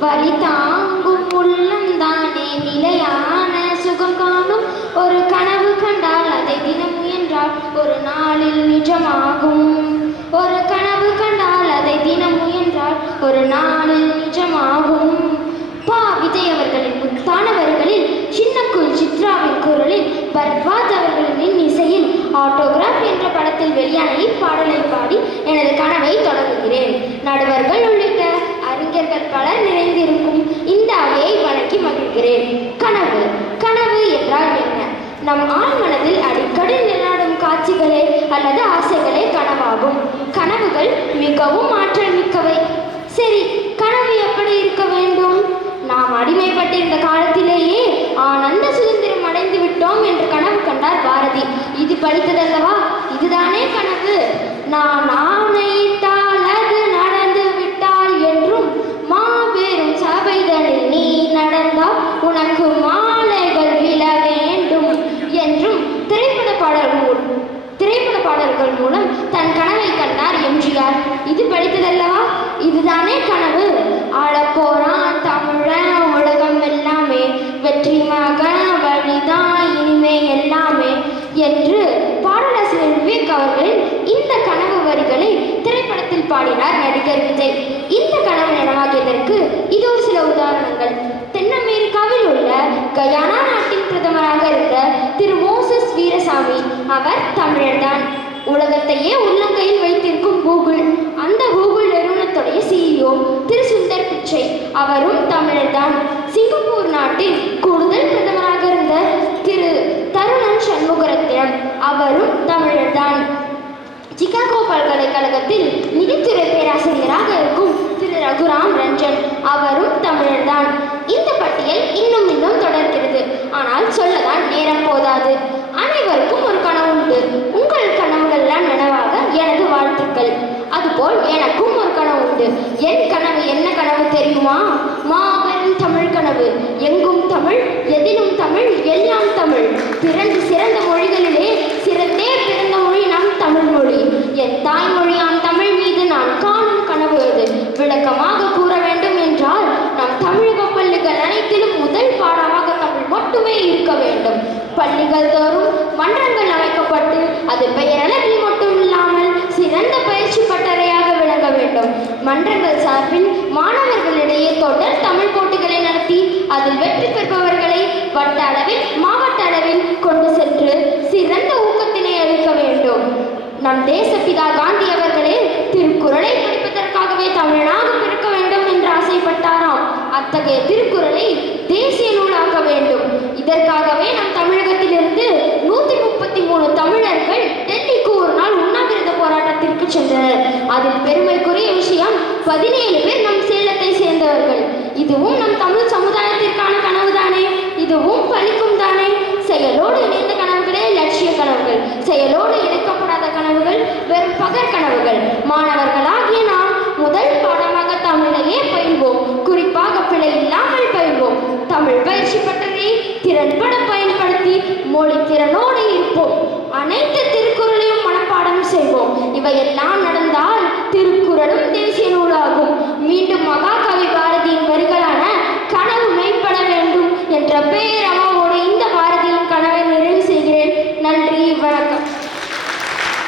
வலி தாங்கும் உள்ளம் தானே நிலையான சுகம் காணும் ஒரு கனவு கண்டால் அதை தினம் முயன்றால் ஒரு நாளில் நிஜமாகும். ஒரு கனவு கண்டால் அதை தினம் முயன்றால் ஒரு நாளில் நிஜமாகும். பா விஜய் அவர்களின் முத்தானவர்களில் சின்னக்குள் சித்ராவின் குரலில் பர்வாத் அவர்களின் இசையில் ஆட்டோகிராஃப் என்ற படத்தில் வெளியான இப்பாடலை பாடி எனது கனவை தொடங்குகிறேன். நடுவர்கள் பலர் நிறைந்திருக்கும். இந்த அவையை வணங்கி மகிழ்கிறேன். கனவு கனவு என்றால் என்ன? நம் ஆழ் மனதில் அடிக்கடி நிலாடும் காட்சிகளே அல்லது ஆசைகளே கனவாகும். கனவுகள் மிகவும் ஆற்றல் மிக்கவை. சரி கனவு எப்படி இருக்க வேண்டும்? நாம் அடிமைப்பட்டிருந்த காலத்திலேயே ஆனந்த சுதந்திரம் அடைந்து விட்டோம் என்று கனவு கண்டார் பாரதி. இது படித்ததல்லவா இதுதானே கனவு. நான் ஆணையிட்டால் பாடல்கள் மூலம் தன் கனவை கண்டார் எம்ஜிஆர். இது படித்ததல்லவா? இதுதானே கனவு? ஆளப்போறான் தமிழ உலகம் எல்லாமே வெற்றி மக வழிதான் இனிமே எல்லாமே என்று பாடலாசிரியர் விவேக் அவர்களின் இந்த கனவு வரிகளை திரைப்படத்தில் பாடினார் நடிகர் விஜய். இந்த கனவு நினவாகியதற்கு இது ஒரு சில உதாரணங்கள். தென் அமெரிக்காவில் உள்ள கயானா நாட்டின் பிரதமராக இருந்த திரு மோசஸ் வீரசாமி அவர் தமிழர்தான். உலகத்தையே உள்ளங்கையில் வைத்திருக்கும் கூகுள். அந்த கூகுள் நிறுவனத்துடைய சிஇஓ திரு சுந்தர் பிச்சை. அவரும் தமிழர்தான் சிங்கப்பூர் நாட்டின் கூடுதல் பிரதமராக இருந்த திரு தருணன் சண்முகரத்னம் அவரும் தமிழர்தான் சிகாகோ பல்கலைக்கழகத்தில் நிதித்துறை பேராசிரியராக இருக்கும் திரு ரகுராம் ரஞ்சன் அவரும் தமிழர்தான் இந்த பட்டியல் இன்னும் இன்னும் தொடர் போல் எனக்கும் ஒரு கனவு உண்டு. என் கனவு என்ன கனவு தெரியுமா? மாபெரும் தமிழ் கனவு. எங்கும் தமிழ் எதிலும் தமிழ் எல்லாம் தமிழ். பிறந்து சிறந்த மொழிகளிலே சிறந்தே பிறந்த மொழி நம் தமிழ் மொழி. என் தாய்மொழியாம் தமிழ் மீது நான் காணும் கனவு அது விளக்கமாக கூற வேண்டும் என்றால் நம் தமிழக பள்ளிகள் அனைத்திலும் முதல் பாடமாக தமிழ் மட்டுமே இருக்க வேண்டும். பள்ளிகள் தோறும் மன்றங்கள் அமைக்கப்பட்டு அது பெயர் மட்டும் இல்லாமல் சிறந்த பயிற்சி பட்டறையாக விளங்க வேண்டும் மன்றங்கள் சார்பில் மாணவர்களிடையே தொடர் தமிழ் போட்டிகளை நடத்தி அதில் வெற்றி பெறுபவர்களை வட்ட அளவில் மாவட்ட அளவில் கொண்டு சென்று சிறந்த ஊக்கத்தினை அளிக்க வேண்டும். நம் தேசப்பிதா காந்தி அவர்களே திருக்குறளை படிப்பதற்காகவே தமிழனாக பிறக்க வேண்டும் என்று ஆசைப்பட்டாராம். அத்தகைய திருக்குறளை தேசிய நூலாக்க வேண்டும். இதற்காகவே நம் தமிழகத்திலிருந்து நூத்தி முப்பத்தி மூணு தமிழர்கள் டெல்லிக்கு ஒரு நாள் உண்ணாவிரத போராட்டத்திற்கு சென்றனர். அதில் பெருமைக்குரிய விஷயம் பதினேழு பேர் நம் சேலத்தை சேர்ந்தவர்கள். இதுவும் நம் தமிழ் சமுதாயத்திற்கான கனவு தானே? இதுவும் பலிக்கும் தானே? செயலோடு இணைந்த கனவுகளே லட்சிய கனவுகள். செயலோடு இணைக்கப்படாத கனவுகள் வெறும் பகற் கனவுகள். மாணவர்களாகிய நாம் முதல் பாடமாக தமிழையே பயில்வோம். குறிப்பாக பிழை இல்லாமல் பயில்வோம். தமிழ் பயிற்சி பற்றி திறன்பட பயன்படுத்தி மொழி திறனோடு இருப்போம். அனைத்து திருக்குறளையும் மனப்பாடம் செய்வோம். இவையெல்லாம் நடந்தால் திருக்குறளும் தேசிய நூலாகும். மீண்டும் மகாகவி பாரதியின் வருகை